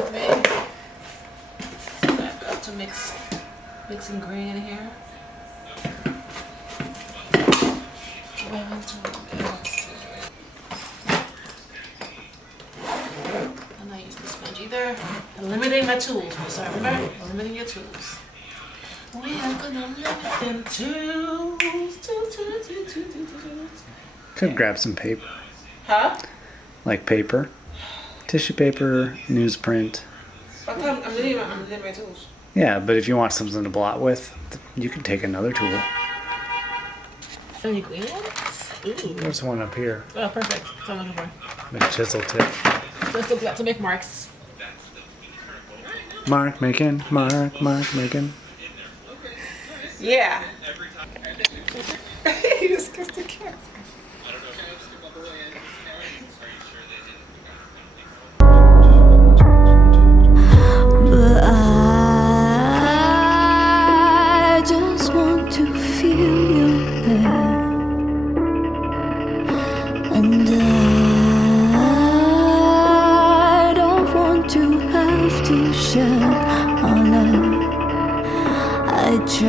with me. So I've got to mix some green in here. I'm not using the sponge either. Eliminating my tools, so remember? Eliminating your tools. We are gonna limit them tools. Could grab some paper. Huh? Like paper. Tissue paper, newsprint. I'm limiting my tools. Yeah, but if you want something to blot with, you can take another tool. Any green ones? Ooh. There's one up here. Oh, perfect. That's what I'm looking for. The chisel tip. Just to make marks. Mark making. Yeah. You just kissed the cat. But I just want to feel your hair, and I don't want to have to shed our love. I try,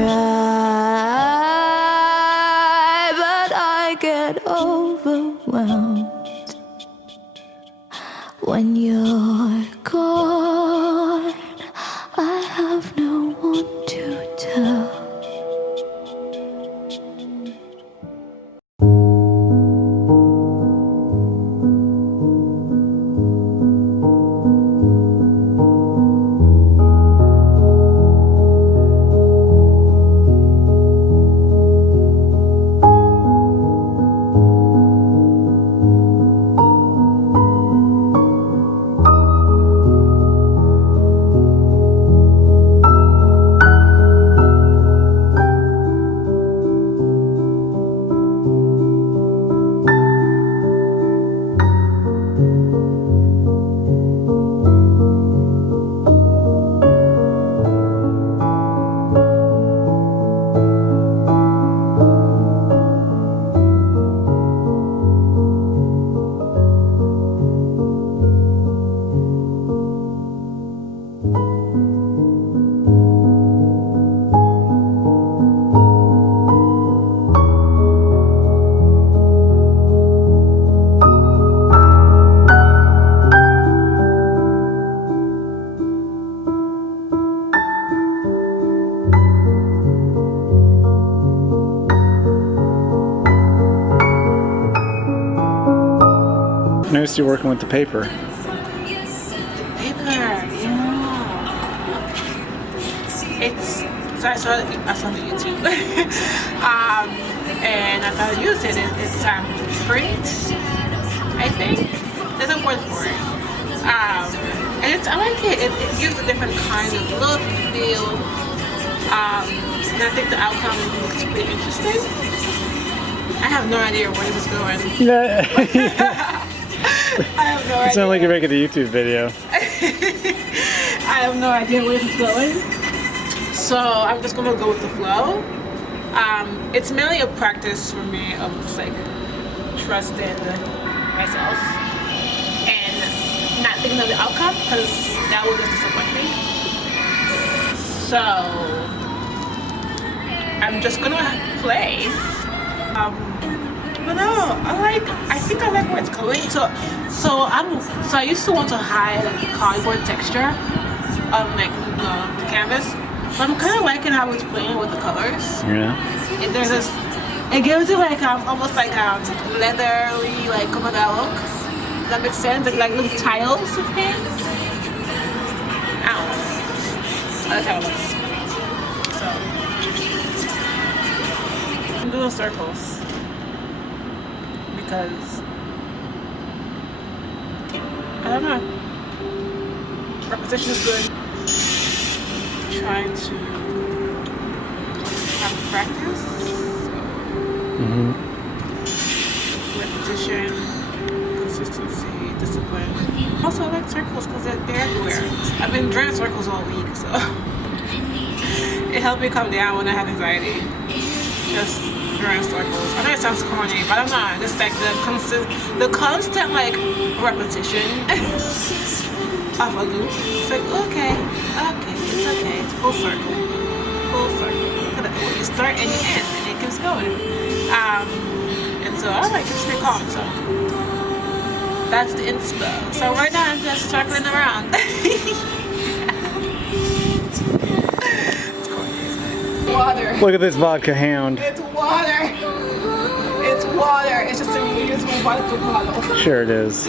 but I get overwhelmed when you're gone. I have no one to tell. Noticed you're working with the paper. Paper, yeah. It's so I saw it on the YouTube, and I thought I'd use it. It's print, I think. There's a word for it. And I like it. It gives a different kind of look, feel. And I think the outcome looks pretty interesting. I have no idea where this is going. I have no idea. It sounds like you're making a YouTube video. I have no idea where this is going. So I'm just gonna go with the flow. It's mainly a practice for me of just like trusting myself and not thinking of the outcome, because that would just disappoint me. So I'm just gonna play. But no, I think I like where it's going. So I used to want to hide like the cardboard texture of like the canvas, but I'm kind of liking how it's playing with the colors. Yeah. It gives it like almost like leathery, like crocodile look. That makes sense. Like little tiles of things. I don't know. That's how it looks. So I'm doing circles because I don't know. Repetition is good. Trying to have practice. Repetition, consistency, discipline. Also, I like circles because they're everywhere. I've been drawing circles all week, so it helped me calm down when I had anxiety. Just drawing circles. I know it sounds corny, but I'm not. Just like the constant like repetition. off a loop. It's like, okay, it's okay. It's full circle. Full circle. You start and you end, and it keeps going. And so I like keeps me calm. So that's the inspo. So right now I'm just circling around. It's corny, isn't it? Water. Look at this vodka hound. It's water. It's water. It's just a reusable vodka bottle. Sure it is.